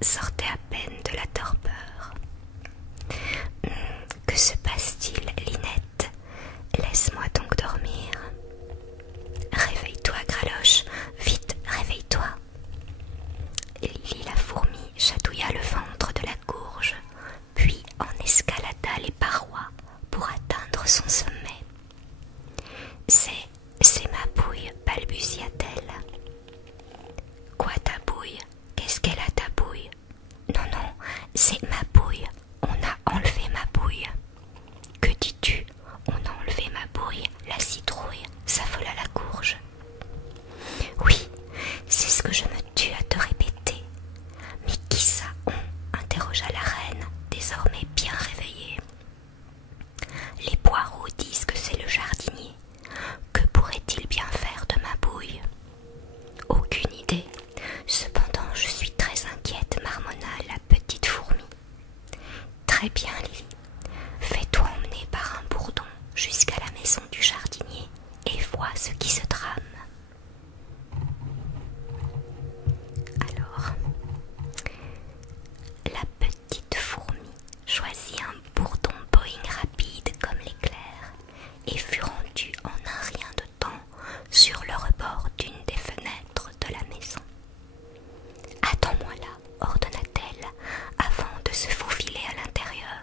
sortait à peine de la torpeur. Que se passe-t-il, Linette? Laisse-moi donc dormir. Réveille-toi, Graloche, vite, réveille-toi. Lily la fourmi chatouilla le ventre de la courge, puis en escalada les parois pour atteindre son sommet. C'est ma bouille, balbutia-t-elle. Quoi ta bouille? Qu'est-ce qu'elle a ta bouille? Non, non, c'est ma bouille. On a enlevé ma bouille. Que dis-tu? On a enlevé ma bouille, la citrouille, s'affola la courge. Oui, c'est ce que je me tue à te répéter. Mais qui ça on? Interrogea la reine, désormais bien réveillée. Les poireaux disent que c'est le jardinier. Que pourrait-il bien faire de ma bouille? Aucune idée. Cependant, je suis très inquiète, marmonna la petite fourmi. Très bien, Lily. Fais-toi emmener par un bourdon jusqu'à la maison du jardinier et vois ce qui se trame. Alors, la petite fourmi choisit un bourdon Boeing rapide comme l'éclair et fut rendue en un rien de temps sur le rebord d'une des fenêtres de la maison. « Attends-moi là, ordonna-t-elle, avant de se faufiler à l'intérieur.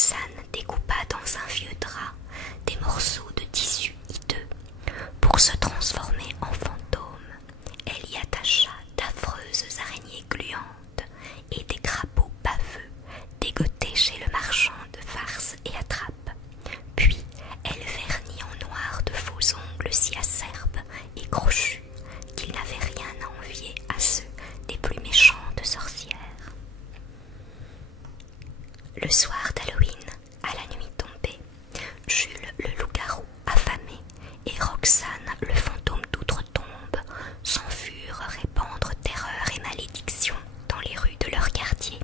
Roxane découpa dans un vieux drap des morceaux de tissu hideux. Pour se transformer en fantôme, elle y attacha d'affreuses araignées gluantes et des crapauds baveux dégotés chez le marchand de farces et attrapes. Puis elle vernit en noir de faux ongles si acerbes et crochus qu'ils n'avaient rien à envier à ceux des plus méchantes sorcières. Le soir d'Halloween, à la nuit tombée, Jules le loup-garou affamé et Roxane le fantôme d'outre-tombe s'en furent répandre terreur et malédiction dans les rues de leur quartier.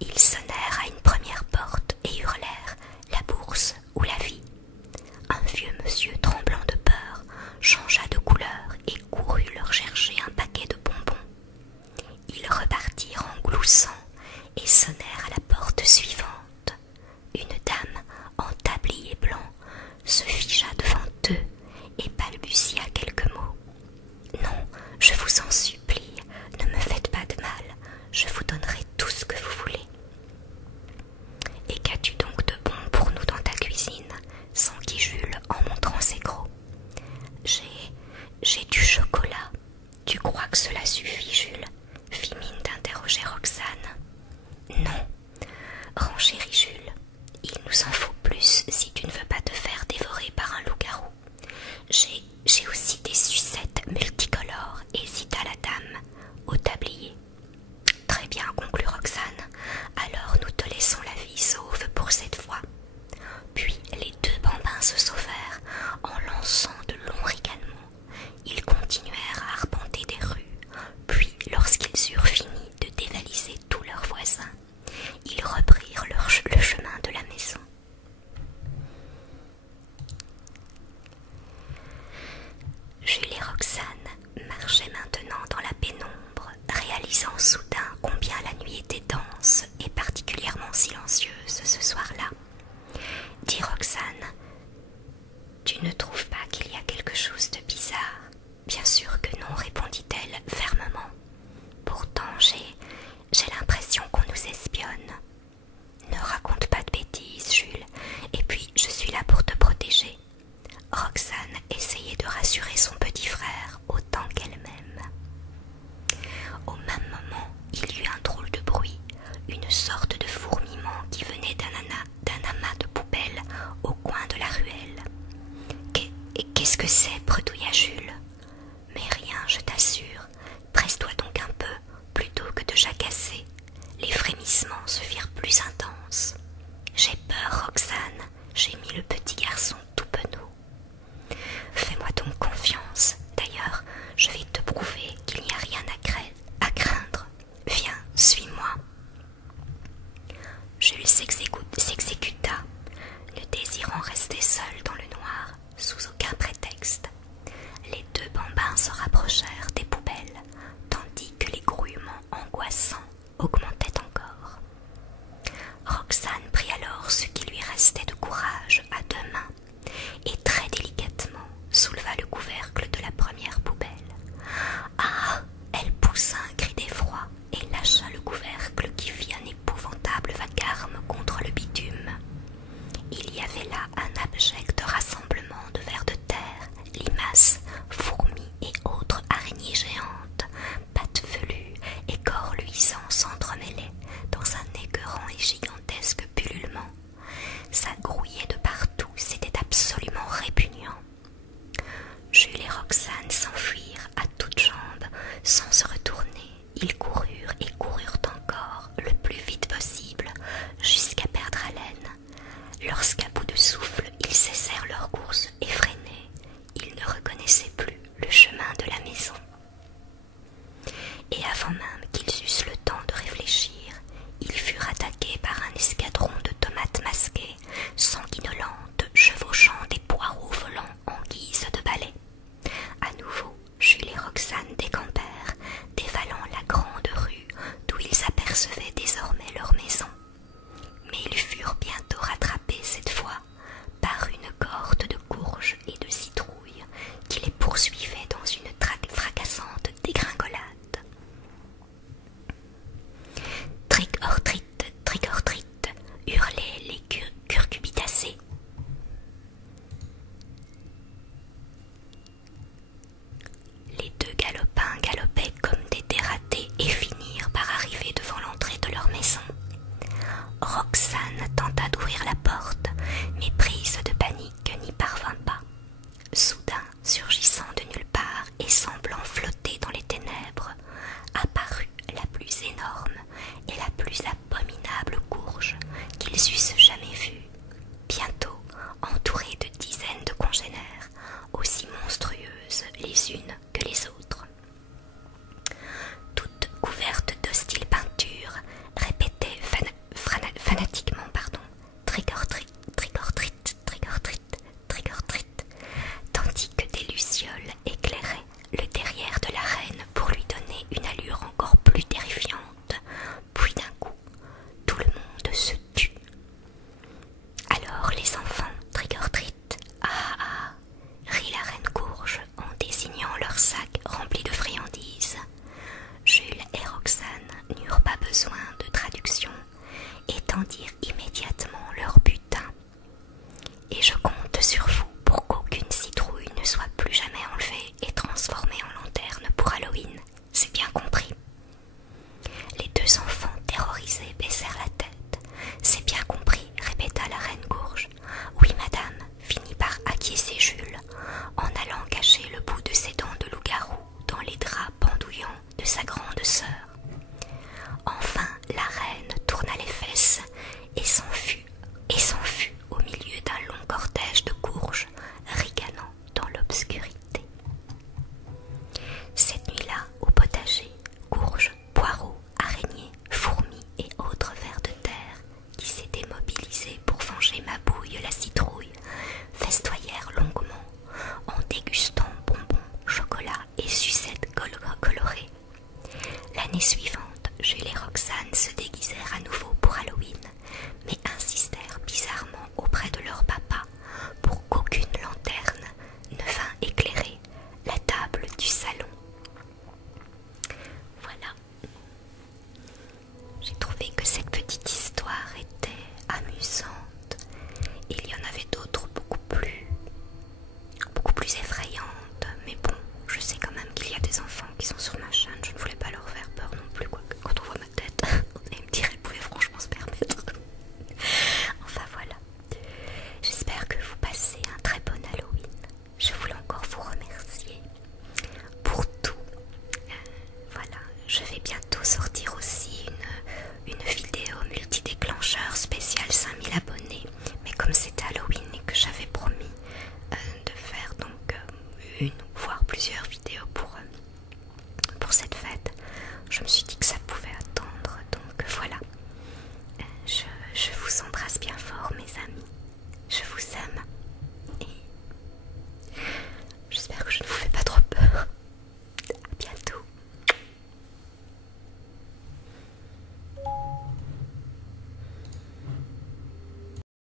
Ils sonnèrent à une première porte et hurlèrent « La bourse ou la vie !» Un vieux monsieur tremblant de peur changea de couleur et courut leur chercher un paquet de bonbons. Ils repartirent en gloussant et sonnèrent à la porte suivante. Une dame en tablier blanc se figea devant eux et balbutia quelques mots. « Non, je vous en supplie, ne me faites pas de mal, je vous donnerai tout ce que vous voulez. »« Et qu'as-tu donc de bon pour nous dans ta cuisine ?» s'enquit Jules en montrant ses crocs. « J'ai du chocolat. Tu crois que cela suffit, Jules ?» fit mine d'interroger Roxane. « Non, renchérit Jules, il nous en faut plus si tu ne veux pas te faire dévorer par un loup-garou. J'ai aussi des sucettes multicolores, hésita la dame au tablier. Très bien, conclut Roxane, alors nous te laissons la vie sauve pour cette fois. Puis les deux bambins se sauvèrent en lançant de longs ricanements. Ils continuèrent à arpenter des rues, puis lorsqu'ils eurent fini de dévaliser tous leurs voisins, ils reprirent le chemin de la maison. Jules et Roxane marchaient maintenant dans la pénombre, réalisant soudain combien la nuit était dense et particulièrement silencieuse ce soir-là. Dit Roxane, « Tu ne trouves pas qu'il y a quelque chose de bizarre ?»« Bien sûr que non, répondit-elle fermement. Pourtant j'ai l'impression qu'on nous espionne. »« Ne raconte pas de bêtises, Jules, et puis je suis là pour te protéger. » Roxane essayait de rassurer son petit frère autant qu'elle-même. Au même moment, il y eut un drôle de bruit, une sorte de fourmillement qui venait d'un amas de poubelles au coin de la ruelle. « Qu'est-ce que c'est ?» bredouilla Jules. « Mais rien, je t'assure. Presse-toi donc un peu, plutôt que de jacasser. » Les frémissements se firent plus intenses. « J'ai peur, Roxane, j'ai mis le petit garçon tout penaud. »« Fais-moi donc confiance. D'ailleurs, je vais te prouver qu'il n'y a rien à craindre. Viens, suis-moi. » Jules s'exécuta, ne désirant rester seul dans le noir, sous aucun prétexte. Les deux bambins se rapprochèrent des poubelles, tandis que les grouillements angoissants augmentaient encore. Roxane prit alors ce qui lui restait de courage à deux mains étendirent immédiatement leur butin. Et je compte sur vous pour qu'aucune citrouille ne soit plus jamais enlevée et transformée en lanterne pour Halloween. C'est bien compris. Les deux enfants terrorisés baissèrent la tête. C'est bien compris, répéta la reine Gourge. Oui, madame, finit par acquiescer Jules, en allant cacher le bout de ses dents de loup-garou dans les draps pendouillants de sa grande sœur. Enfin, la reine tourna les fesses et s'enfuit au milieu d'un long cortège de courges, ricanant dans l'obscurité. Cette nuit-là, au potager, courges, poireaux, araignées, fourmis et autres vers de terre qui s'étaient mobilisés pour venger Mabouille la citrouille, festoyèrent longuement en dégustant bonbons, chocolats et sucettes colorées. L'année suivante, Jules et Roxane se déguisèrent à nouveau pour Halloween, mais insistèrent bizarrement auprès de leur papa pour qu'aucune lanterne ne vînt éclairer la table du salon. Voilà. J'ai trouvé que cette petite histoire était amusante. Il y en avait d'autres beaucoup plus effrayantes, mais bon, je sais quand même qu'il y a des enfants qui sont sur ma chaîne, je ne voulais pas leur faire peur non plus, quoique quand on voit ma tête, et me dire qu'elle pouvait franchement se permettre. Enfin voilà, j'espère que vous passez un très bon Halloween. Je voulais encore vous remercier pour tout. Voilà, je vais bientôt sortir aussi une vidéo multi-déclencheur spéciale 5000 abonnés